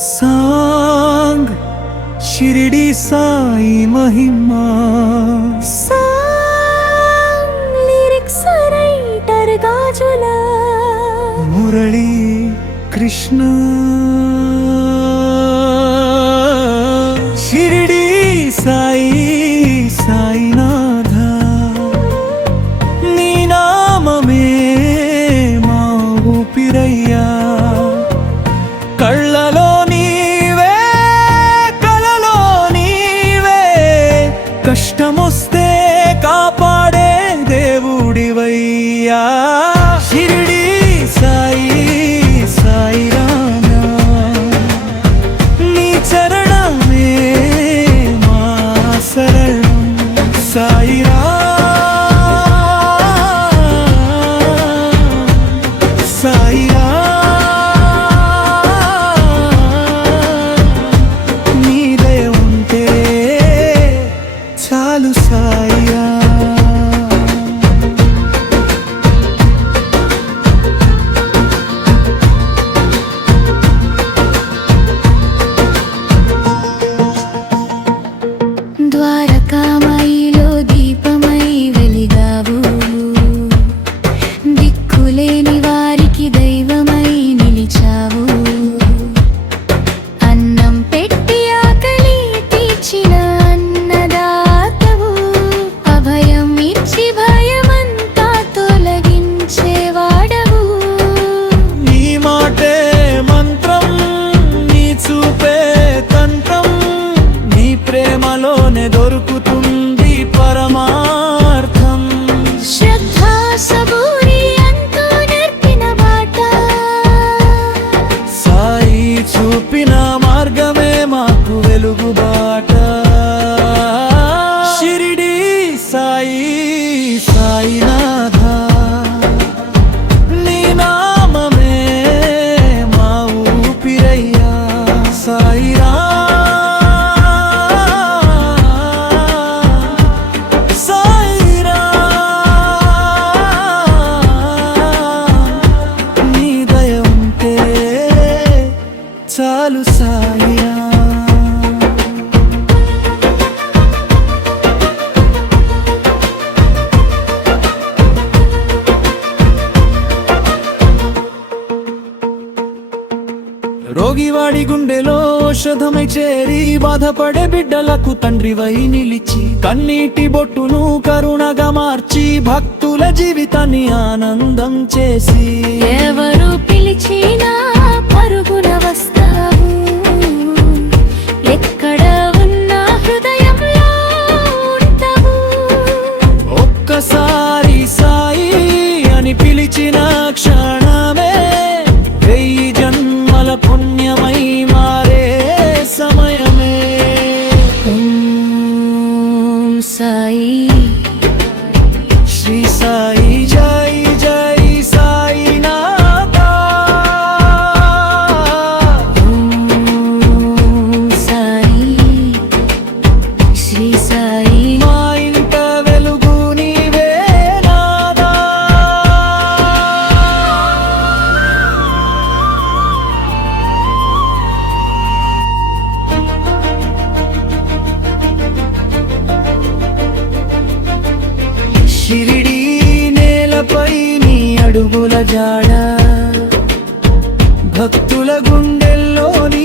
सांग शिरडी साई महिमा lyrics writer Gajula मुरली कृष्ण शिरडी साई साईनाथा नी नाममे मा ऊपिरయ్యా కళ్ళలో నీవే కలలో నీవే కష్టమొస్తే కాపాడే దేవుడివయ్యా షిరిడి సాయి సాయి రామా నీ చరణమే మా శరణం సాయి సాయి చాలు సాయిరా ద్వారకామాయిలో దీపమై వెలిగావు దిక్కులేని వారికి దైవమై నిలిచావు అన్నం పెట్టి ఆకలి తీర్చిన అన్నదాతవు అభయం ఇచ్చి భయమంతా తొలగించేవాడవు నీ మాటే మంత్రం నీ చూపే తంత్రం నీ ప్రేమలోనే దొరుకుతుంది పరమార్థం శ్రద్ధా సబూరి అంటూ నేర్పిన బాట సాయి చూపిన మార్గమే మాకు వెలుగుబాట షిరిడి సాయి సాయినాథా నీ నామమే మా ఊపిరయ్యా సాయిరా సాయిరా నీ దయ ఉంటే చాలు సాయిరా రోగివాడి గుండెలో ఔషధమై చేరి బాధపడే బిడ్డలకు తండ్రివై నిలిచి కన్నీటి బొట్టును కరుణగా మార్చి భక్తుల జీవితాన్ని ఆనందం చేసి ఎవరు పిలిచినా పరుగున వస్తావు ఎక్కడ ఉన్నా హృదయంలో ఉంటావు ఒక్కసారి సాయి అని పిలిచిన క్షణమే వెయ్యి జన్మల పుణ్యమై మారే సమయమే ఓం సాయి శ్రీ సాయి జై జై సాయినాథా ఓం సాయి శ్రీ సాయి మా ఇంట వెలుగు నీవే నాదా షిరిడి నేలపై నీ అడుగుల జాడ భక్తుల గుండెల్లో నీ